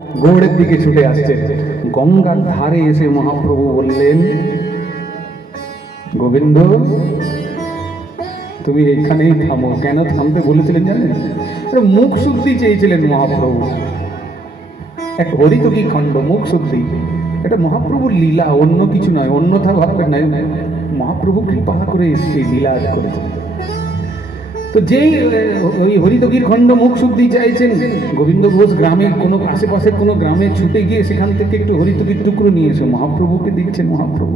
গৌড়ের দিকে ছুটে আসছেন। গঙ্গার ধারে এসে মহাপ্রভু বললেন, গোবিন্দ, তুমি এখানেই থামো। কেন থামতে বলেছিলেন জানেন? মুখ শুদ্ধি চেয়েছিলেন মহাপ্রভু। এক হরিতকি খণ্ড, মুখ শুদ্ধি। এটা মহাপ্রভুর লীলা, অন্য কিছু নয়, অন্যথা ভাববেন না। মহাপ্রভু কৃপা করে সেই লীলা করেছেন। তো যেই ওই হরিতকির খণ্ড মুখ শুদ্ধি চাইছেন গোবিন্দ ঘোষ গ্রামের কোনো আশেপাশের কোনো গ্রামে ছুটে গিয়ে সেখান থেকে একটু হরিতকির টুকরো নিয়ে এসো, মহাপ্রভুকে দিচ্ছেন মহাপ্রভু।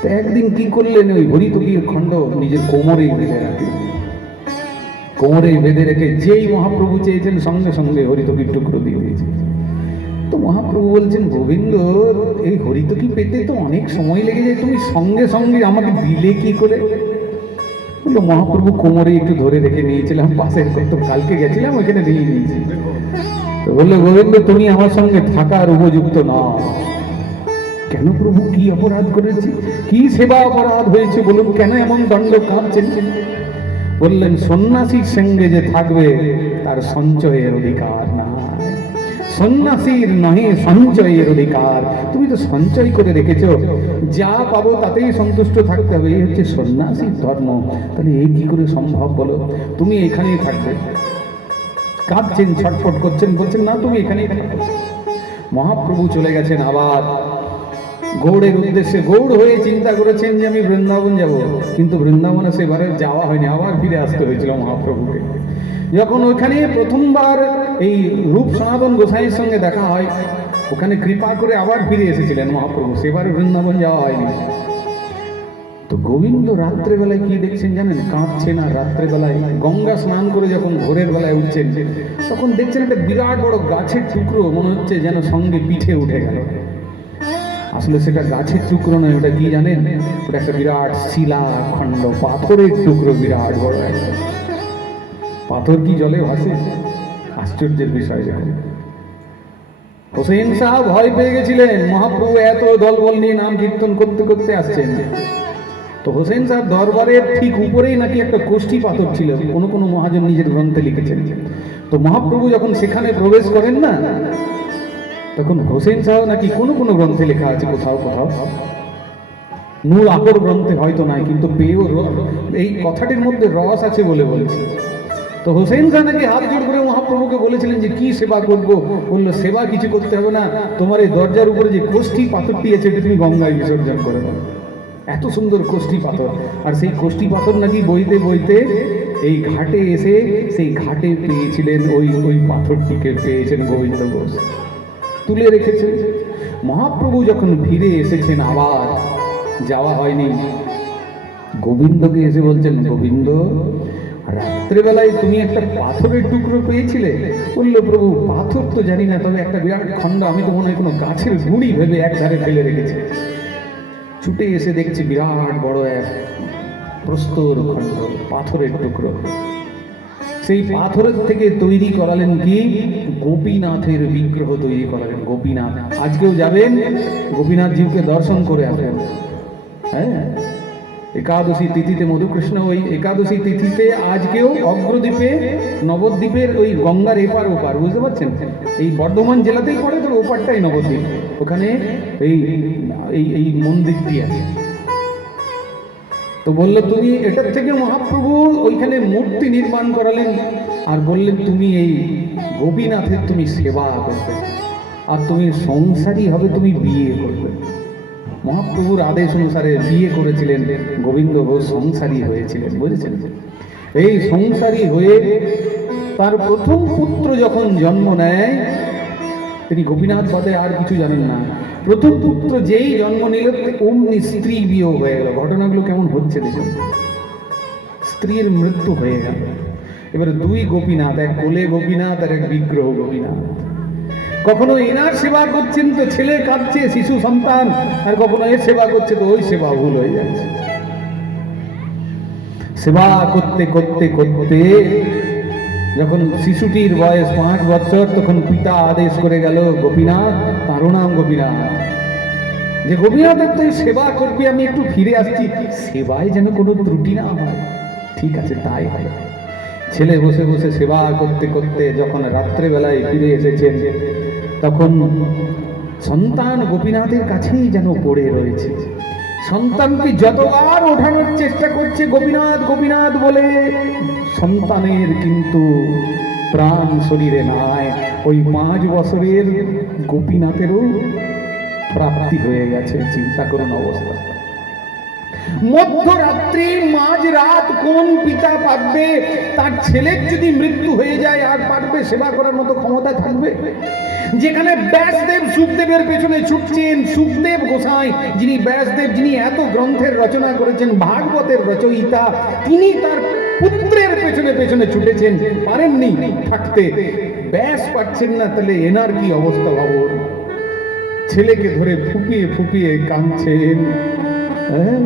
তো একদিন কি করলেন ওই হরিতকির খণ্ড নিজের কোমরে বেঁধে রাখলেন? কোমরে বেঁধে রেখে যেই মহাপ্রভু চেয়েছেন, সঙ্গে সঙ্গে হরিতকির টুকরো দিয়ে দিয়েছে তো মহাপ্রভু বলছেন, গোবিন্দ, এই হরিতকি পেতে তো অনেক সময় লেগে যায়, তুমি সঙ্গে সঙ্গে আমাকে দিলে কি করে? বলল মহাপ্রভু কোমরে একটু ধরে রেখে নিয়েছিলাম, পাশে তো কালকে গেছিলাম, ওইখানে নিয়ে নিয়েছি। তো বলল, গোবিন্দ, তুমি আমার সঙ্গে থাকার উপযুক্ত না কেন প্রভু, কি অপরাধ করেছি? কি সেবা অপরাধ হয়েছে বলুন, কেন এমন দণ্ড কাঁদছেন বললেন, সন্ন্যাসীর সঙ্গে যে থাকবে, তার সঞ্চয়ের অধিকার না। সন্ন্যাসীর নহে সঞ্চয়ের অধিকার। তুমি তো সঞ্চয় করে রেখেছো। যা পাবো তাতেই সন্তুষ্ট থাকতে হবে। এই হচ্ছে সন্ন্যাসীর ধর্ম। তাহলে এই কি করে সম্ভব বলো? তুমি এখানেই থাকবে। কাঁদছেন, ছটফট করছেন, বলছেন, না, তুমি এখানেই মহাপ্রভু চলে গেছেন আবার। গৌড়ের উদ্দেশ্যে গৌড় হয়ে চিন্তা করেছেন যে আমি বৃন্দাবন যাব। কিন্তু বৃন্দাবনে সেবারে যাওয়া হয়নি, আবার ফিরে আসতে হয়েছিল মহাপ্রভুকে। যখন ওইখানে প্রথমবার এই রূপ সনাতন গোসাইয়ের সঙ্গে দেখা হয়, ওখানে কৃপা করে আবার ফিরে এসেছিলেন মহাপ্রভু, সেবারে বৃন্দাবন যাওয়া হয়নি। তো গোবিন্দ রাত্রেবেলায় কি দেখছেন জানেন? কাঁপছেন আর রাত্রেবেলায় গঙ্গা স্নান করে যখন ভোরের বেলায় উঠছেন, তখন দেখছেন একটা বিরাট বড় গাছের টুকরো, মনে হচ্ছে যেন সঙ্গে পিঠে উঠে গেল। আসলে সেটা গাছের টুকরো নয়, ওটা কি জানেন? ওটা একটা বিরাট শিলা, খণ্ড পাথরের টুকরো, বিরাট বড় একটা। পাথর কি জলে ভাসে? আশ্চর্যের বিষয় জানেন হোসেন সাহেব ভয় পেয়ে গেছিলেন। মহাপ্রভু এত দলবল নিয়ে নাম কীর্তন করতে করতে আসছেন। তো হোসেন সাহেব দরবারের ঠিক উপরেই নাকি একটা কোষ্ঠী পাথর ছিল। কোনো কোনো মহাজন নিজের গ্রন্থে লিখেছেন। তো মহাপ্রভু যখন সেখানে প্রবেশ করেন না তখন হোসেন সাহেব নাকি কোনো কোনো গ্রন্থে লেখা আছে কোথাও কোথাও। মূল আকর গ্রন্থে হয়তো নাই, কিন্তু পেয়েও এই কথাটির মধ্যে রস আছে বলে বলেছে। তো হোসেন শাহ নাকি হাত জোড় করে মহাপ্রভুকে বলেছিলেন যে, কি সেবা করব? বলল, সেবা কিছু করতে হবে না, তোমার এই দরজার উপরে যে কোষ্ঠী পাথরটি আছে, এটা তুমি গঙ্গায় বিসর্জন করে দাও। এত সুন্দর কোষ্ঠী পাথর। আর সেই কোষ্ঠী পাথর নাকি বইতে বইতে এই ঘাটে এসে, সেই ঘাটে পেয়েছিলেন ওই ওই পাথরটিকে, পেয়েছেন গোবিন্দ ঘোষ। তুলে রেখেছেন। মহাপ্রভু যখন ফিরে এসেছেন আবার, যাওয়া হয়নি। গোবিন্দকে এসে বলছেন, গোবিন্দ, রাত্রেবেলায় তুমি একটা পাথরের টুকরো পেয়েছিলে? বলল, প্রভু, পাথর তো জানি না, তবে একটা বিরাট খণ্ড আমি তো মনে হয় কোনো গাছের গুঁড়ি ভেবে এক ধারে ফেলে রেখেছি। ছুটে এসে দেখছি বিরাট বড় এক প্রস্তর খণ্ড, পাথরের টুকরো। সেই পাথরের থেকে তৈরি করালেন কি? গোপীনাথের বিগ্রহ তৈরি করালেন, গোপীনাথ। আজকেও যাবেন গোপীনাথ জীবকে দর্শন করে আসবেন। হ্যাঁ? একাদশী তিথিতে মধুকৃষ্ণ ওই একাদশী তিথিতে আজকেও অগ্রদ্বীপে, নবদ্বীপের ওই গঙ্গার এপার ওপার, বুঝতে পারছেন? এই বর্ধমান জেলাতেই পড়ে তো ওপারটাই নবদ্বীপ। ওখানে এই এই মন্দিরটি আছে। তো বলল, তুমি এটার থেকে মহাপ্রভু ওইখানে মূর্তি নির্মাণ করালেন। আর বললেন, তুমি এই গোপীনাথের তুমি সেবা করবে। আর তুমি সংসারী হবে, তুমি বিয়ে করবে। মহাপ্রভুর আদেশ অনুসারে বিয়ে করেছিলেন গোবিন্দ ঘোষ সংসারী হয়েছিলেন, বুঝেছেন? এই সংসারী হয়ে তার প্রথম পুত্র যখন জন্ম নেয় তিনি গোপীনাথ বাদে আর কিছু জানেন না। প্রথম পুত্র যেই জন্ম নিল, অমনি স্ত্রী বিয়োগ হয়ে গেল। ঘটনাগুলো কেমন হচ্ছে দেখুন স্ত্রীর মৃত্যু হয়ে গেল। এবারে দুই গোপীনাথ, এক কোলে গোপীনাথ আর এক বিগ্রহ গোপীনাথ। কখনো এনার সেবা করছেন তো ছেলে কাঁদছে, শিশু সন্তান, আর কখনো এর সেবা করছে তো ওই সেবা ভুল হয়ে যাচ্ছে। সেবা করতে করতে করতে যখন শিশুটির বয়স পাঁচ বছর তখন পিতা আদেশ করে গেল, গোপীনাথ তারও নাম গোপীনাথ। যে গোপীনাথের তুই সেবা করবি, আমি একটু ফিরে আসছি। সেবায় যেন কোনো ত্রুটি না হয়। ঠিক আছে, তাই হয়। ছেলে বসে বসে সেবা করতে করতে যখন রাত্রেবেলায় ফিরে এসেছেন, তখন সন্তান গোপীনাথের কাছেই যেন পড়ে রয়েছে। সন্তানকে যতবার ওঠানোর চেষ্টা করছে গোপীনাথ গোপীনাথ বলে, সন্তানের কিন্তু প্রাণ শরীরে নাই। ওই পাঁচ বছরের গোপীনাথেরও প্রাপ্তি হয়ে গেছে, চিন্তা করুন অবস্থা। মধ্যরাত্রি মাঝ রাত কোন পিতা পারবে? তার ছেলের যদি মৃত্যু হয়ে যায়, আর পারবে সেবা করার মতো ক্ষমতা থাকবে? যেখানে ব্যাসদেব সুখদেবের পেছনে ছুটছেন, সুখদেব গোসাই, যিনি ব্যাসদেব, যিনি এত গ্রন্থের রচনা করেছেন, ভাগবতের রচয়িতা, তিনি তার পুত্রের পেছনে পেছনে ছুটেছেন, পারেননি থাকতে। ব্যাস পাচ্ছেন না, তাহলে এনার কি অবস্থা ভাবুন ছেলেকে ধরে ফুপিয়ে ফুপিয়ে কাঁদছেন হ্যাঁ?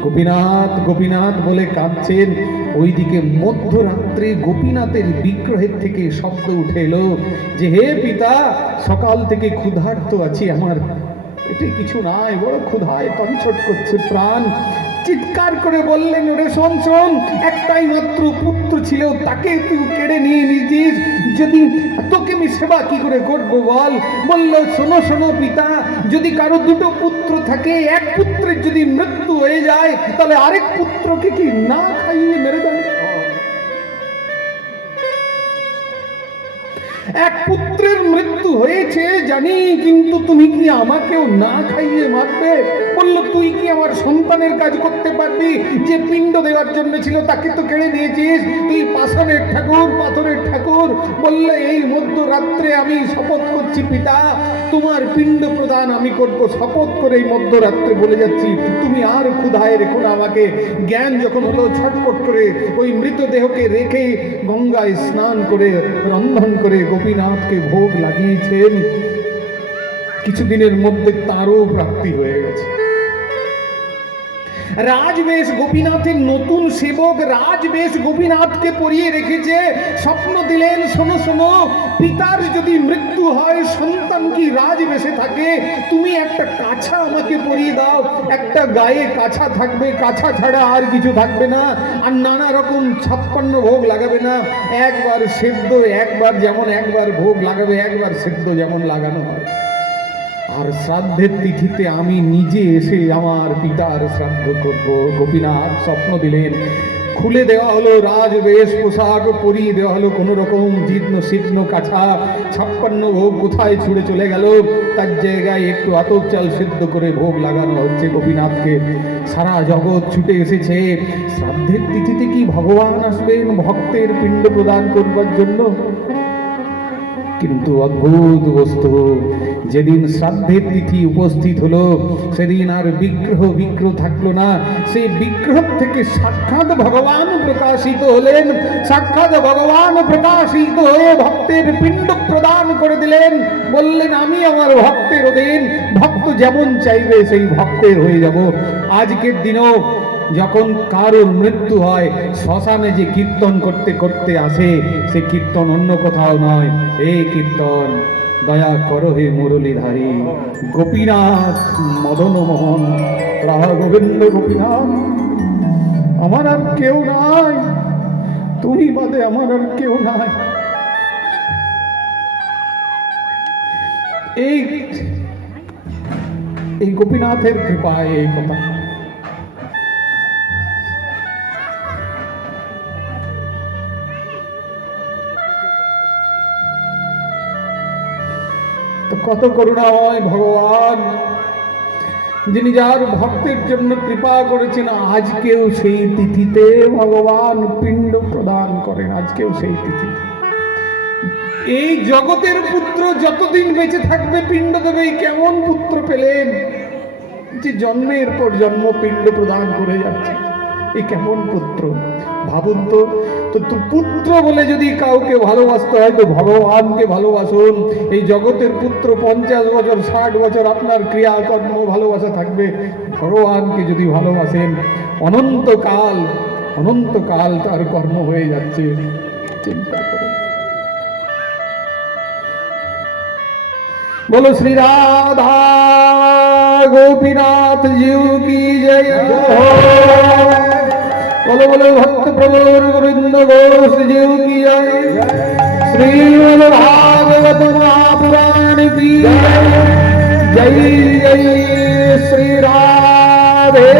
গোপীনাথ গোপীনাথ বলে কাঁদছেন। ওইদিকে মধ্যরাত্রে গোপীনাথের বিগ্রহের থেকে শব্দ উঠে এলো যে, হে পিতা, সকাল থেকে ক্ষুধার্ত আছি আমার। এটি কিছু নাই, বড় ক্ষুধায় তনছট করছে প্রাণ। চিৎকার করে বললেন রে শোন শোন, একটাই মাত্র পুত্র ছিল, তাকে তুই কেড়ে নিয়ে নিয়েছিস যদি তোকে আমি সেবা কি করে করব বল? বলল, শোনো শোনো পিতা, যদি কারও দুটো পুত্র থাকে, এক পুত্রের যদি মৃত্যু হয়ে যায়, তাহলে আরেক পুত্রকে কি না খাইয়ে মেরে দেবে? এক পুত্রের মৃত্যু হয়েছে, জানি, কিন্তু তুমি কি আমাকেও না খাইয়ে মারবে? বলল, তুই কি আমার সন্তানের কাজ করতে পারবি? যে পিণ্ড দেওয়ার জন্য ছিল তাকে তো কেড়ে নিয়েছিস। তুই পাথরের ঠাকুর পাথরের ঠাকুর। বললে, এই মধ্যরাত্রে আমি শপথ করছি, পিতা। তোমার পিণ্ড প্রদান আমি করব, শপথ করে এই মধ্যরাত্রে বলে যাচ্ছি। তুমি আর ক্ষুধায় রেখো না আমাকে। জ্ঞান যখন হলো ছটপট করে, ওই মৃতদেহকে রেখে গঙ্গায় স্নান করে, রন্ধন করে গোপীনাথকে ভোগ লাগিয়েছেন। কিছুদিনের মধ্যে তারও প্রাপ্তি হয়ে গেছে। রাজবেশ গোপীনাথের নতুন সেবক রাজবেশ গোপীনাথকে পরিয়ে রেখেছে। স্বপ্ন দিলেন, শোনো শোনো, পিতার যদি মৃত্যু হয়, সন্তান কি রাজবেশে থাকে? তুমি একটা কাছা আমাকে পরিয়ে দাও। একটা গায়ে কাছা থাকবে, কাছা ছাড়া আর কিছু থাকবে না। আর নানা রকম ছাপ্পান্ন ভোগ লাগাবে না। একবার সেদ্ধ, একবার যেমন, একবার ভোগ লাগাবে, একবার সেদ্ধ যেমন লাগানো হয়। আর শ্রাদ্ধের তিথিতে আমি নিজে এসে আমার পিতার শ্রাদ্ধ করব। গোপীনাথ স্বপ্ন দিলেন, খুলে দেওয়া হলো রাজবেশ পোশাক, পরিয়ে দেওয়া হলো কোনো রকম জীর্ণ শীর্ণ কাছা ছাপ্পান্ন ভোগ কোথায় ছুড়ে চলে গেল? তার জায়গায় একটু আতপ চাল সিদ্ধ করে ভোগ লাগানো হচ্ছে গোপীনাথকে। সারা জগৎ ছুটে এসেছে। শ্রাদ্ধের তিথিতে কি ভগবান আসবেন ভক্তের পিণ্ড প্রদান করবার জন্য? কিন্তু অদ্ভুত বস্তু যেদিন শ্রাদ্ধের তিথি উপস্থিত হলো, সেদিন আর বিগ্রহ বিগ্রহ থাকল না। সেই বিগ্রহ থেকে সাক্ষাৎ ভগবান প্রকাশিত হলেন। সাক্ষাৎ ভগবান প্রকাশিত হয়ে ভক্তের পিণ্ড প্রদান করে দিলেন। বললেন, আমি আমার ভক্তের অধীন, ভক্ত যেমন চাইবে সেই ভক্তের হয়ে যাব। আজকের দিনেও যখন কারোর মৃত্যু হয়, শ্মশানে যে কীর্তন করতে করতে আসে, সে কীর্তন অন্য কোথাও নয় এই কীর্তন। দয়া করো হে মুরলীধারী। গোপীনাথ মদন মোহন, রাধা গোবিন্দ গোপীনাথ, আমার আর কেউ নাই। তুমি বাদে আমার আর কেউ নাই। এই এই গোপীনাথের কৃপায় এই কথা। কত করুণাময় ভগবান, যিনি যার ভক্তের জন্য কৃপা করেছেন, আজকেও সেই তিথিতে ভগবান পিণ্ড প্রদান করেন, আজকেও সেই তিথিতে। এই জগতের পুত্র যতদিন বেঁচে থাকবে পিণ্ড দেবে কেমন পুত্র পেলেন? যে জন্মের পর জন্ম পিণ্ড প্রদান করে যাচ্ছে। এই কেমন পুত্র? ভাবুন তো তো তো পুত্র বলে যদি কাউকে ভালোবাসতে হয় তো ভগবানকে ভালোবাসুন এই জগতের পুত্র পঞ্চাশ বছর ষাট বছর আপনার ক্রিয়াকর্ম ভালোবাসা থাকবে ভগবানকে যদি ভালোবাসেন অনন্তকাল অনন্তকাল তার কর্ম হয়ে যাচ্ছে চিন্তা করুন बोलो श्री राधा गोपीनाथ जी की जय हो बोलो बोलो भक्त प्रभु गोविंद घोष जी की जय श्रीमद् भागवत महापुराण की जय जय श्री राधे